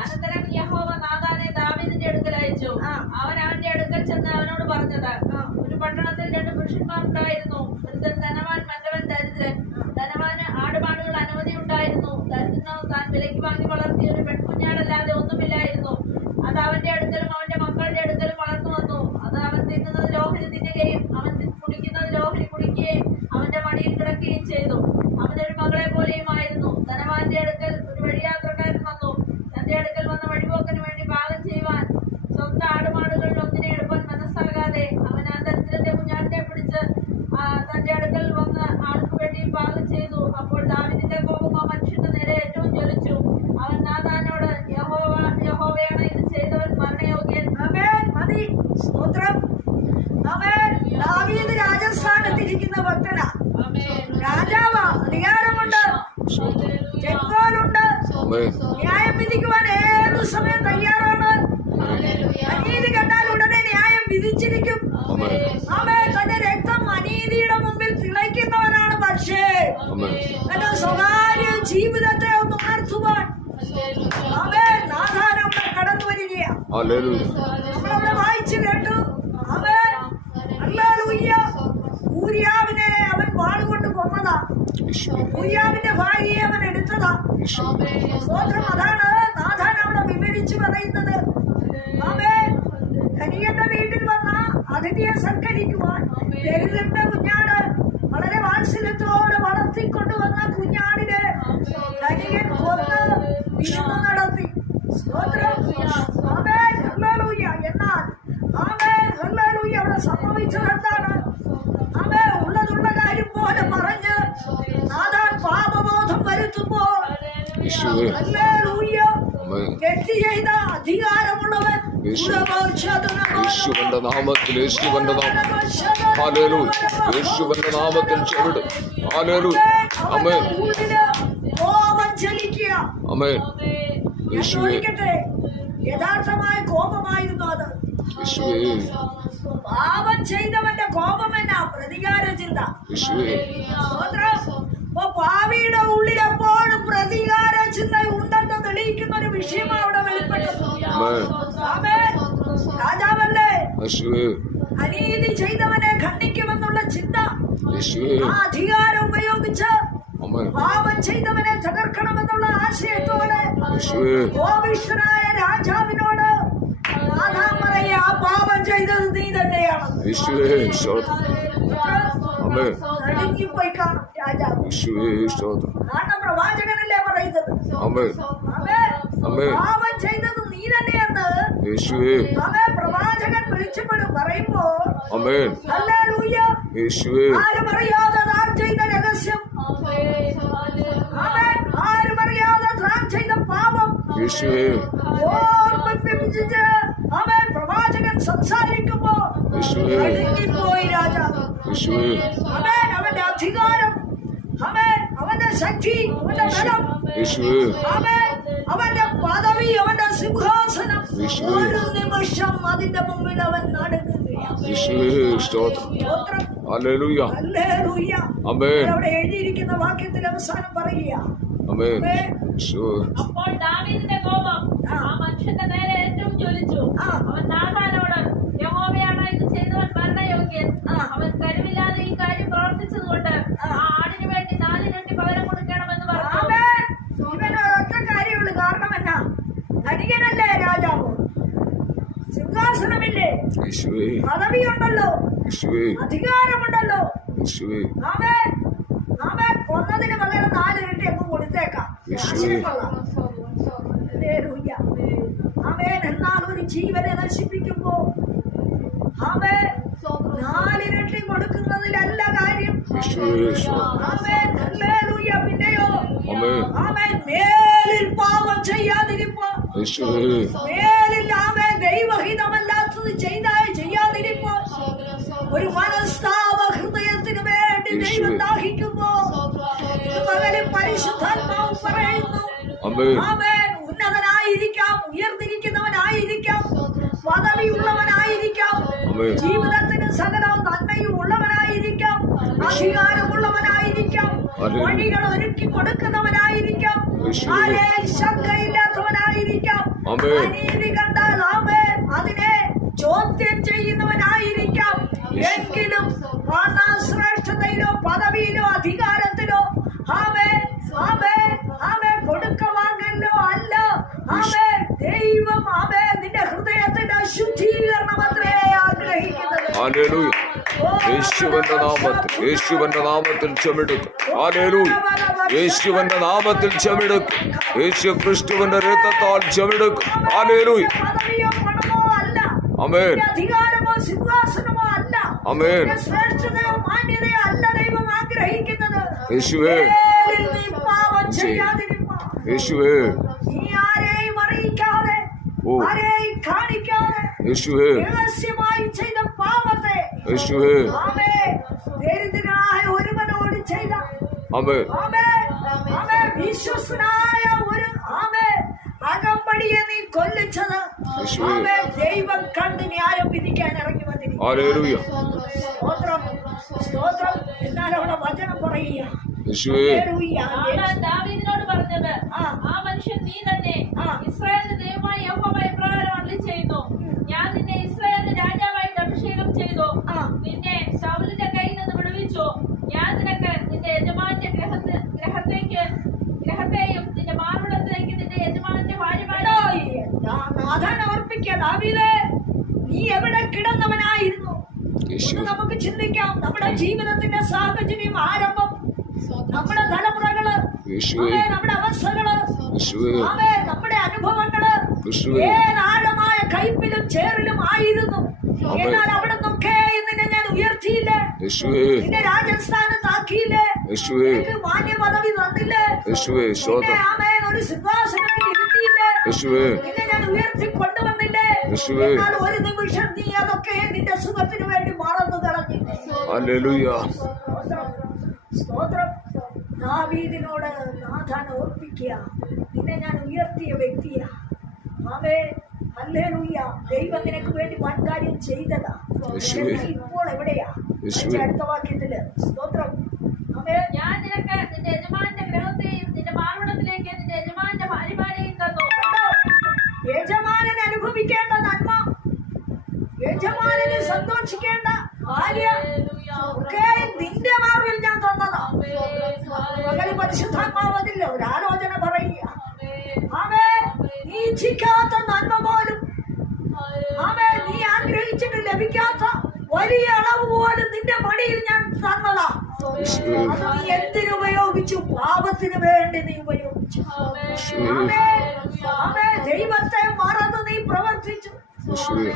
അനന്തരം യഹോവ നാഥാനെ ദാവീദിന്റെ അടുക്കൽ അയച്ചു. അവൻ അവന്റെ അടുക്കൽ ചെന്ന് അവനോട് പറഞ്ഞത്, ഒരു പട്ടണത്തിൽ 2 പുരുഷന്മാർ ഉണ്ടായിരുന്നു. ഒരുത്തൻ ധനവാൻ, മറ്റവൻ ദരിദ്രൻ. ധനവാന് ആടുമാടുകൾ അനവധി ഉണ്ടായിരുന്നു. ദരിദ്രനോ താൻ വിലയ്ക്ക് വാങ്ങി വളർത്തിയ ഒരു പെൺകുഞ്ഞാടല്ലാതെ ഒന്നുമില്ലായിരുന്നു. അത് അവന്റെ അടുക്കലും അവന്റെ മക്കളുടെ അടുക്കലും വളർന്നു വന്നു. അത് അവൻ തിന്നുന്നത് ലോഹരി തിന്നുകയും അവൻ കുടിക്കുന്നത് ലോഹരി കുടിക്കുകയും അവന്റെ മടിയിൽ കിടക്കുകയും ചെയ്തു. അവനൊരു മകളെ പോലെയുമായിരുന്നു. ധനവാന്റെ അടുക്കൽ ഒരു വഴിയാത്രക്കാരൻ വന്നു. തന്റെ അടുക്കൽ വന്ന വഴിപോക്കന് വേണ്ടി പാകം ചെയ്യുവാൻ സ്വന്തം ആടുമാടുകളിൽ ഒന്നിനെ എടുപ്പാൻ മനസ്സാകാതെ അവൻ ആ ദരിദ്രന്റെ കുഞ്ഞാടിനെ പിടിച്ച് തന്റെ അടുക്കൽ വന്ന് ആൾക്ക് വേണ്ടി പാകം ചെയ്തു. അപ്പോൾ ദാവീദിന്റെ കോപം ആ മനുഷ്യന്റെ നേരെ ഏറ്റവും ജ്വലിച്ചു. അവൻ നാഥാനോട്, യഹോവയാണ് ഇത് ചെയ്തവൻ മരണയോഗ്യൻ. ദാവീദ് രാജസ്ഥാനത്തിരിക്കുന്ന ഭക്തനാ. രാജാവ് അധികാരമുണ്ട്, ചെങ്കോലുണ്ട്, ന്യായം വിധിക്കുവാൻ ഏതു സമയം തയ്യാറാണ്. അനീതി കണ്ടാൽ ഉടനെ ന്യായം വിധിച്ചിരിക്കും. തന്റെ രക്തം അനീതിയുടെ മുമ്പിൽ തിളയ്ക്കുന്നവനാണ്. പക്ഷേ തന്റെ സ്വകാര്യ ജീവിതത്തെ ഒന്ന് ഉണർത്തുവാൻ നാഥാനവിടെ കടന്നു വരികയാണ്. നമ്മളവിടെ വായിച്ചു കേട്ടു. ഊരിയാവിനെ അവൻ വാളുകൊണ്ട് കൊന്നതാ. ഊരിയാവിന്റെ ഭാര്യയെ അവൻ എടുത്തതാ. സ്വോത്രം. അതാണ് നാഥാൻ അവിടെ വിവരിച്ചു പറയുന്നത്. ധനികന്റെ വീട്ടിൽ വന്ന അതിഥിയെ സൽക്കരിക്കുവാൻ ദരിദ്രന്റെ കുഞ്ഞാട് വളരെ വാത്സല്യത്തോടെ വളർത്തിക്കൊണ്ടുവന്ന കുഞ്ഞാടിനെ ധനികൻ കൊന്ന് വിരുന്ന് നടത്തി. സ്തോത്രം. എന്നാൽ അവിടെ സംഭവിച്ചത് എന്താണ്? ഉള്ളതുള്ള കാര്യം പോലെ പറഞ്ഞ് നാഥാൻ പാപബോധം വരുത്തുമ്പോൾ തെറ്റ് ചെയ്ത അധികാരമുള്ളവൻ യേശുവിന്റെ നാമത്തിൽ യേശുവിന്റെ നാമത്തിൽ ചവിടും. ആമേൻ. കോപം ചലിക്കുക. ആമേൻ. യേശുവേ, യഥാർത്ഥമായ കോപമായിരുന്നു അത്. പാപം ചെയ്തവന്റെ കോപം എന്നാ? പ്രതികാര ചിന്ത. പാവിയുടെ ഉള്ളിൽ എപ്പോഴും പ്രതികാര ചിന്ത ഉണ്ടെന്ന് തെളിയിക്കുന്ന ഒരു വിഷയമാണ് അവിടെ വെളിപ്പെട്ടത്. രാജാവല്ലേ അനീതി ചെയ്തവനെ ഖണ്ഡിക്കുമെന്നുള്ള ചിന്ത, ആ അധികാരം ഉപയോഗിച്ച് പാപം ചെയ്തവനെ തകർക്കണമെന്നുള്ള ആശയത്തോടെ കോപിഷ്ഠനായ രാജാവിനോട് നാഥാൻ പറയാ, ആ പാപം ചെയ്തത് നീ തന്നെയാണ്. പോയി കാണും രാജാവ്. കാരണം പ്രവാചകനല്ലേ പറയുന്നത്. പാപം ചെയ്തത് നീ തന്നെയെന്ന് പ്രവാചകൻ വിളിച്ചപ്പെടും പറയുമ്പോ ആരും അറിയാതെ താൻ ചെയ്ത രഹസ്യം, ആരും അറിയാതെ താൻ ചെയ്ത പാപം ഓർമ്മിപ്പിച്ച് പ്രവാചകൻ സംസാരിക്കുമ്പോ പോയി രാജാവ്. അവന്റെ അധികാരം, അവന്റെ ശക്തി, അവന്റെ ബലം, അവന്റെ പദവി, അവന്റെ സിംഹാസനം ഒരു നിമിഷം അതിന്റെ മുമ്പിൽ അവൻ നടക്കുകയാണ്. അവിടെ എഴുതിയിരിക്കുന്ന വാക്യത്തിൽ അവസാനം പറയുക, അപ്പോൾ ദാവീദിന്റെ കോപം ആ മനുഷ്യന്റെ നേരെ ഏറ്റവും ജ്വലിച്ചു. അവൻ നാഥാനോട്, യഹോവയാണ് ഇത് ചെയ്തവൻ മരണയോഗ്യൻ. അവൻ കഴിവില്ലാതെ ഈ കാര്യം പ്രവർത്തിച്ചതുകൊണ്ട് ആ ആടിനു വേണ്ടി 4 ഇരട്ടി പകരം കൊടുക്കണമെന്ന് പറഞ്ഞു. ഇവനൊരൊറ്റ കാര്യമുള്ളൂ. കാരണം എന്നാ? ധനികനല്ലേ രാജാവ്, സിംഹാസനമില്ലേ, പദവിയുണ്ടല്ലോ, അധികാരമുണ്ടല്ലോ. കൊന്നതിന് പകരം 4 ഇരട്ടി അങ്ങ് കൊടുത്തേക്കാം. എന്നാൽ ഒരു ജീവനെ നശിപ്പിക്കുമ്പോ 4 ഇരട്ടി കൊടുക്കുന്നതിലല്ല കാര്യം. പിന്നെയോ മേലിൽ പാപം ചെയ്യാതിരിപ്പോ, മേലിൽ ദൈവഹിതമല്ലാത്തത് ചെയ്യാതിരിപ്പോ, ഒരു മനസ്താപ ഹൃദയത്തിന് വേണ്ടി ദൈവം ദാഹിക്കുമ്പോ പകരം പരിശുദ്ധാത്മാവ് പറയുന്നു, ഉന്നതനായിരിക്കാം, ഉയർന്നിരിക്കുന്നവനായിരിക്കാം, പദവിയുള്ളവനായിരിക്കാം, ആമേൻ. ജീവിതത്തിന് സകലവും നന്മയും ഉള്ളവനായിരിക്കാം, അധികാരമുള്ളവനായിരിക്കാം, ഹല്ലേലൂയ. വഴികൾ ഒരുക്കി കൊടുക്കുന്നവനായിരിക്കാം, യേശുവേ. ആരെയും ശങ്കയില്ലാത്തവനായിരിക്കാം, ആമേൻ. അനീതി കണ്ടാൽ ആമേൻ അതിനെ ചോദ്യം ചെയ്യുന്നവനായിരിക്കാം. എങ്കിലും ശ്രേഷ്ഠതയിലോ പദവിയിലോ അധികാരത്തിലോ ആമേൻ ആമേൻ ആമേൻ കൊടുക്ക വാങ്ങലോ അല്ല. ആമേൻ ദൈവം ആമേൻ നിന്റെ ഹൃദയത്തിന്റെ ശുദ്ധീകരണം അത്രേ ആഗ്രഹിക്കുന്നത്. ഹല്ലേലൂയ. യേശുവിന്റെ നാമത്തിൽ, യേശുവിന്റെ നാമത്തിൽ ക്ഷമെടുക്കും. ഹല്ലേലൂയ. യേശുവിന്റെ നാമത്തിൽ ക്ഷമെടുക്കും. യേശു ക്രിസ്തുവിന്റെ രക്തത്താൽ ക്ഷമെടുക്കും. ഹല്ലേലൂയ. പദവിയോ പണമോ അല്ല, ആമേൻ. അധികാരമോ സിംഹാസനമോ അല്ല, ആമേൻ. ശ്രേഷ്ഠതയോ മാന്യതയോ അല്ല ദൈവം ആഗ്രഹിക്കുന്നത്. യേശുവേ. മേലിൽ നീ പാപം ചെയ്യാതിരിപ്പാൻ. യേശുവേ. നീ ആരെയും അറിയിക്കാതെ, ഓ. ആരെയും കാണിക്കാതെ യേശുവേ. രഹസ്യമായി ചെയ്ത പാപത്തെ യേശുവേ. ആമേൻ ദരിദ്രനായ ഒരുവനോട് ചെയ്ത ആമേൻ. ആമേൻ ആമേൻ വിശ്വസ്തനായ ഒരു ആമേൻ അകമ്പടിയെ നീ കൊല്ലിച്ചത് യേശുവേ. ആമേൻ ദൈവം കണ്ട് ന്യായം വിധിക്കാൻ ഇറങ്ങി വന്നിരിക്കുന്നു. ഹല്ലേലൂയ. സ്തോത്രം സ്തോത്രം. എന്നാൽ അവിടെ വചനം പറയുക യേശുവേ. ഹല്ലേലൂയ. അവൻ ദാവീദിനോട് പറഞ്ഞത്, ആ. ആ മനുഷ്യൻ നീ തന്നെ. ആ. ഇസ്രായേലിന്റെ ദൈവമായ യഹോവ ഇപ്രകാരം അരുളിച്ചെയ്യുന്നു, ഞാൻ നിന്നെ ഇസ്രായേലിന് രാജാവായിട്ട് അഭിഷേകം ചെയ്തു, ആ. നിന്നെ ശൗലിന്റെ കയ്യിൽ നിന്ന് വിടുവിച്ചു. ഞാൻ നിനക്ക് നിന്റെ യജമാന്റെ ഗ്രഹത്തെയും നിന്റെ മാർവിടത്തിലേക്ക് നിന്റെ യജമാന്റെ ഭാര്യമാരെയും നാഥനെ ഓർപ്പിക്കുക. ദാവീദേ, നീ എവിടെ കിടന്നവനായിരുന്നു? ഒന്ന് നമുക്ക് ചിന്തിക്കാം. നമ്മുടെ ജീവിതത്തിന്റെ സാഹചര്യം, ആരംഭം, നമ്മുടെ തലമുറകള്, യേശുവേ. ആമേൻ, നമ്മുടെ അവസ്ഥകള്, യേശുവേ. ആമേൻ, നമ്മുടെ അനുഭവങ്ങള് യേശുവേ. ഏതാഴമായ കയ്പിലും ചേറിലും ആയിരുന്നു. ആമേൻ. എന്നാൽ അവിടെ നിന്നൊക്കെ നിന്നെ ഞാൻ ഉയർത്തിയില്ലേ? യേശുവേ. നിന്നെ രാജസ്ഥാനത്താക്കിയില്ലേ? യേശുവേ. നിനക്ക് മാന്യ പദവി തന്നില്ലേ? യേശുവേ. നിന്നെ സ്തോത്രം. ആമേൻ ഒരു സിംഹാസനത്തിൽ ഇരുത്തിയില്ലേ? യേശുവേ. നിന്നെ ഞാൻ ഉയർത്തി കൊണ്ടുവന്നില്ലേ? യേശുവേ. എന്നാൽ ഒരു നിമിഷം നീ അതൊക്കെ നിന്റെ സുഖത്തിന് വേണ്ടി മറന്നു കളഞ്ഞില്ലേ? ഹല്ലേലൂയ. സ്തോത്രം സ്തോത്രം. ദാവീദിനോട് നാഥാൻ ഓർപ്പിക്കുക, നിന്നെ ഞാൻ ഉയർത്തിയ വ്യക്തിയാ. Amen hallelujah. ദൈവം നിനക്ക് വേണ്ടി വൻ കാര്യം ചെയ്തതാ. യേശുവേ. നീ ഇപ്പോൾ എവിടെയാ? യേശുവേ. അടുത്ത വാക്യത്തില് സ്തോത്രം. ആമേൻ. ഞാൻ നിനക്ക് നിന്റെ യജമാന്റെ ഗ്രഹത്തെയും നിന്റെ മാർവിടത്തിലേക്ക് നിന്റെ യജമാന്റെ ഭാര്യമാരെയും തന്നു. കണ്ടോ? യജമാനൻ അനുഭവിക്കേണ്ട നന്മ, യജമാനന് സന്തോഷിക്കേണ്ട ഭാര്യ ഒക്കെ നിന്റെ മാർവിൽ ഞാൻ തന്നതാ. മകളി പരിശുദ്ധാത്മാവ് അതില്ല ഒരു ആലോചന പറയുക. ആമേൻ. നീ ഇച്ഛിക്കാത്ത നന്മ പോലും, ആമേൻ, നീ ആഗ്രഹിച്ചിട്ട് ലഭിക്കാത്ത വലിയ അളവ് പോലും നിന്റെ മടിയിൽ ഞാൻ തന്നതാ. അത് നീ എന്തിനുപയോഗിച്ചു? പാപത്തിന് വേണ്ടി നീ ഉപയോഗിച്ചു. ആമേൻ. ആമേൻ. ദൈവത്തെ മറന്ന് നീ പ്രവർത്തിച്ചു.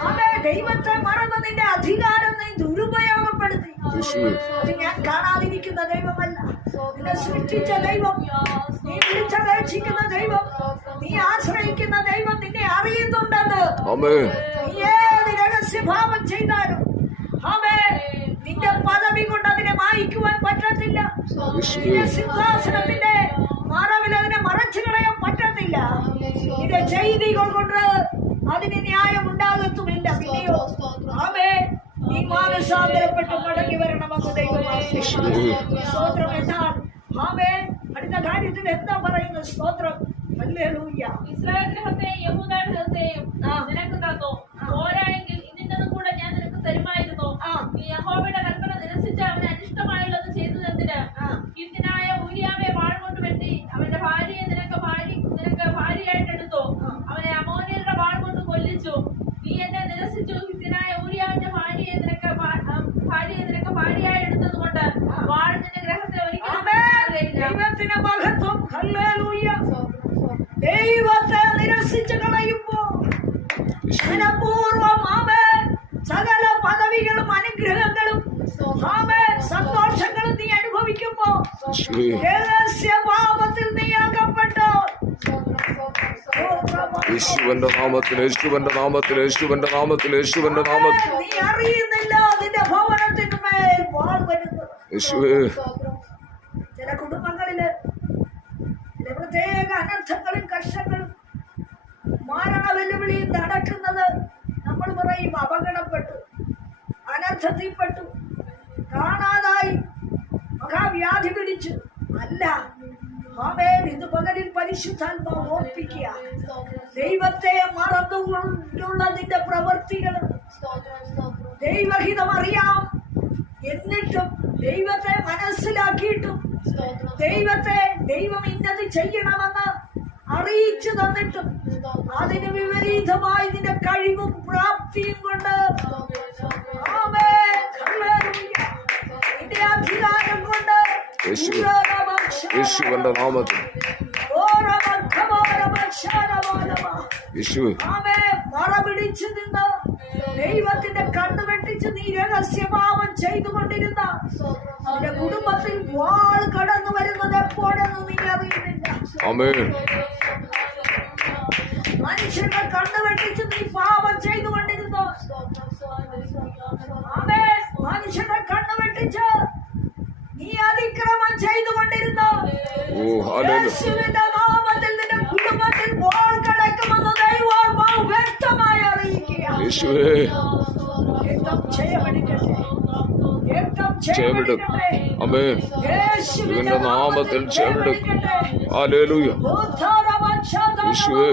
ആമേൻ. ദൈവത്തെ മറന്ന് നിന്റെ അധികാരം നീ ദുരുപയോഗപ്പെടുത്തി. അത് ഞാൻ കാണാതിരിക്കുന്ന ദൈവമല്ല. നിന്നെ സൃഷ്ടിച്ച ദൈവം, നീ വിളിച്ചപേക്ഷിക്കുന്ന ദൈവം, നീ ആശ്രയിക്കുന്ന ദൈവം നിന്നെ അറിയുന്നുണ്ടെന്ന്. ആമേൻ. നീ ഏത് രഹസ്യഭാവം ചെയ്താലും ആമേൻ നിന്റെ പദവി കൊണ്ട് അതിനെ മായിക്കുവാൻ പറ്റത്തില്ല. നിന്റെ സിംഹാസനത്തിന്റെ മറവിൽ അതിനെ മറച്ചു കളയാൻ പറ്റത്തില്ല. നിന്റെ ചെയ്തികൾ കൊണ്ട് അതിന് ന്യായം ഉണ്ടാകത്തുമില്ല. പിന്നെയോ ആമേൻ നീ മാനസാന്തരപ്പെട്ട് മടങ്ങി വരണമെന്ന് ദൈവം സ്തോത്രം. എന്നാൽ ആമേൻ അടുത്ത കാര്യത്തിൽ എന്താ പറയുന്നത്? സ്തോത്രം. ഹല്ലേലൂയ. ഇസ്രായേൽ ഗ്രഹത്തെയും യഹൂദ ഗ്രഹത്തെയും നിനക്ക് തന്നു. പോരായെങ്കിൽ ഇതിൻ്റെതും കൂടെ ഞാൻ നിനക്ക് തരുമായിരുന്നു. നീ യഹോവയുടെ കൽപ്പന നിരസിച്ച് അവന് അനിഷ്ടമായുള്ളത് ചെയ്തതെന്തിന്? ഹിത്യനായ ഊരിയാവെ വാൾ കൊണ്ട് വെട്ടി അവന്റെ ഭാര്യയെ നിനക്ക് ഭാര്യയായിട്ട് എടുത്തു. അവനെ അമോര്യരുടെ വാൾ കൊണ്ട് കൊല്ലിച്ചു. നീ എന്നെ നിരസിച്ചു. ഹിത്യനായ ഊരിയാവിന്റെ ഭാര്യയെ നിനക്ക് ഭാര്യയായി എടുത്തത് കൊണ്ട് വാൾ നിന്റെ ഗ്രഹത്തെ ഒരിക്കലും. ദൈവത്തിന് മഹത്വം. ഹല്ലേലൂയ. ദൈവത്തെ നിരസിച്ചു കളയുമ്പോ മനഃപൂർവ്വം ആമേൻ സകല പദവികളും അനുഗ്രഹങ്ങളും ആമേൻ സന്തോഷങ്ങളും നീ അനുഭവിക്കുമ്പോ രഹസ്യഭാവത്തിൽ നീ അകപ്പെട്ടോ. യേശുവിന്റെ നാമത്തിൽ, യേശുവിന്റെ നാമത്തിൽ, യേശുവിന്റെ നാമത്തിൽ, യേശുവിന്റെ നാമത്തിൽ. നീ അറിയുന്നില്ല നിന്റെ ഭവനത്തിന് മേൽ വാൾ വരുന്നത്. യേശുവേ. ചില കുടുംബങ്ങളില് ചില പ്രത്യേക അനർത്ഥങ്ങളും കഷ്ടങ്ങളും മരണ വെല്ലുവിളിയും നടക്കുന്നത് നമ്മൾ പറയും അപകടപ്പെട്ടു. ശക്തിപ്പെട്ടു, കാണാതായി, മഹാവ്യാധി പിടിച്ചു. അല്ല, ആമേൻ, ഇത് പകലിൽ പരിശുദ്ധാത്മാവ് ഓർപ്പിക്കുക. ദൈവത്തെ മറന്നുകൊണ്ടുള്ള നിന്റെ പ്രവൃത്തികൾ ദൈവഹിതം അറിയാം, എന്നിട്ടും ദൈവത്തെ മനസ്സിലാക്കിയിട്ടും ദൈവം ഇന്നത് ചെയ്യണമെന്ന് അറിയിച്ചു തന്നിട്ടും അതിന് വിപരീതമായി നിന്റെ കഴിവും പ്രാപ്തിയും കൊണ്ട് ആമേൻ, ഹല്ലേലൂയ, നിന്റെ അധികാരം കൊണ്ട് യേശുവിന്റെ നാമത്തിൽ മറപിടിച്ചു നിന്ന് ദൈവത്തിന്റെ കണ്ണുവെട്ടിച്ച് നീ രഹസ്യഭാവം ചെയ്തുകൊണ്ടിരുന്ന നിന്റെ കുടുംബത്തിൽ വാൾ കടന്നു വരുന്നത് എപ്പോഴെന്ന് നീ അറിയുന്നില്ല. മനുഷ്യന്റെ കണ്ണുവെട്ടിച്ച് നീ പാപം ചെയ്തുകൊണ്ടിരുന്നു. മനുഷ്യന്റെ കണ്ണുവെട്ടിച്ച് നീ അതിക്രമം ചെയ്തുകൊണ്ടിരുന്നു. യേശുവിന്റെ നാമത്തിൽ നിന്റെ കുടുംബത്തിൽ വാൾ കടക്കുമെന്ന് ദൈവം വ്യക്തമായി അറിയിക്കുക. രക്തം ചെയ്യപ്പെടട്ടെ, രക്തം ചെയ്യപ്പെടട്ടെ. യേശുവിന്റെ നാമത്തിൽ ചെയ്യപ്പെടട്ടെ. ഹല്ലേലൂയ. യേശുവേ,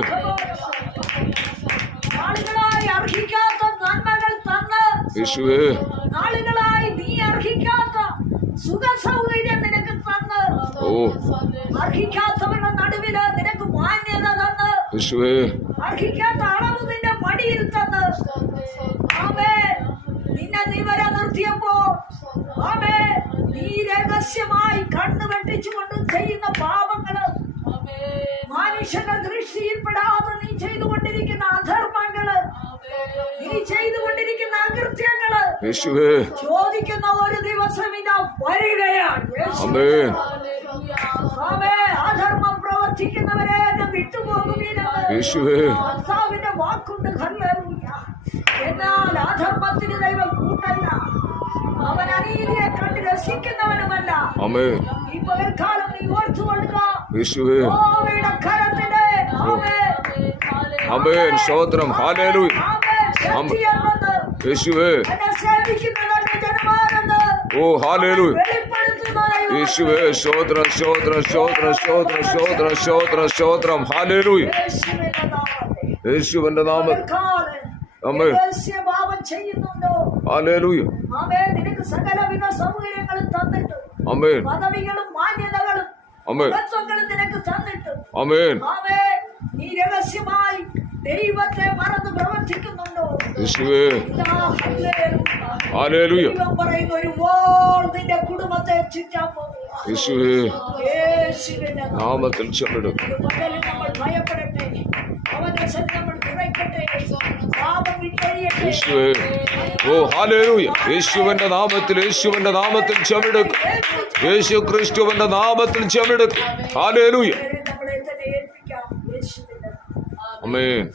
നാളുകളായി അർഹിക്കാത്ത നന്മകൾ തന്ന്, യേശുവേ, നാളുകളായി നീ അർഹിക്കാത്ത സുഖ സൗകര്യം നിനക്ക് തന്ന്, അർഹിക്കാത്തവരുടെ നടുവില് നിനക്ക് മാന്യത തന്ന്, യേശുവേ, അർഹിക്കാത്ത അളവ് നിന്റെ മടിയിൽ തന്ന്, ആമേൻ, നിന്നെ നിവര നിർത്തിയപ്പോ ആമേൻ, നീ രഹസ്യമായി കണ്ണു വെട്ടിച്ചുകൊണ്ട് ചെയ്യുന്ന പാപങ്ങള്, മനുഷ്യന്റെ ദൃഷ്ടിയിൽപ്പെടാതെ നീ ചെയ്തുകൊണ്ടിരിക്കുന്ന അധർമ്മങ്ങള്, നീ ചെയ്തുകൊണ്ടിരിക്കുന്ന അകൃത്യങ്ങള് ചോദിക്കുന്ന ഒരു ദിവസം ഇതാ വരികയാണ്. അധർമ്മം പ്രവർത്തിക്കുന്നവരെ വിട്ടുപോകുകയെന്ന് കർത്താവിന്റെ വാക്കുണ്ട്. ഹല്ലേലൂയ. എന്നാൽ അധർമ്മത്തിന് ദൈവം കൂട്ടല്ല, അവൻ അനീതിയെ കണ്ട് രസിക്കുന്നവനുമല്ല. ഈ പകൽക്കാലം നീ ഓർത്തുകൊള്ളുക, യഹോവയുടെ കരത്തിന്റെ സ്തോത്രം. ഹല്ലേലൂയ. യേശുവേ, ഓ ഹല്ലേലൂയ. യേശുവേ, സ്തോത്രം, സ്തോത്രം, സ്തോത്രം, സ്തോത്രം, സ്തോത്രം, സ്തോത്രം, സ്തോത്രം. ഹല്ലേലൂയ. യേശുവിന്റെ നാമത്തിൽ ആമേൻ. ഹല്ലേലൂയ. നിനക്ക് സകലവിധ സൗകര്യങ്ങളും തന്നിട്ട്, ആമേൻ, പദവികളും മാന്യതകളും മഹത്വങ്ങളും നിനക്ക് തന്നിട്ട്, ആമേൻ, നീ രഹസ്യമായി ദൈവത്തെ മറന്ന് പ്രവർത്തിക്കുന്നുണ്ടോ? യേശുവേ, ഹല്ലേലൂയ. ദൈവം പറയുന്ന ഒരു വാൾ നിന്റെ കുടുംബത്തെ ചുറ്റാൻ പോകുന്നു. യേശുവേ, യേശുവിന്റെ നാമത്തിൽ ചെന്നെടുക്കും. പകലിൽ നമ്മൾ ഭയപ്പെടട്ടെ, അവന്റെ ശക്തി നമ്മൾ കുറയ്ക്കട്ടെ, പാപം വിട്ടൊഴിയട്ടെ. യേശുവേ, ഓ ഹല്ലേലൂയ. യേശുവിന്റെ നാമത്തിൽ, യേശുവിന്റെ നാമത്തിൽ ചെന്നെടുക്കും. യേശു ക്രിസ്തുവിന്റെ നാമത്തിൽ ചെന്നെടുക്കും. ഹല്ലേലൂയ. നമ്മളെ തന്നെ ഏൽപ്പിക്കാം. യേശുവിന്റെ ആമേൻ.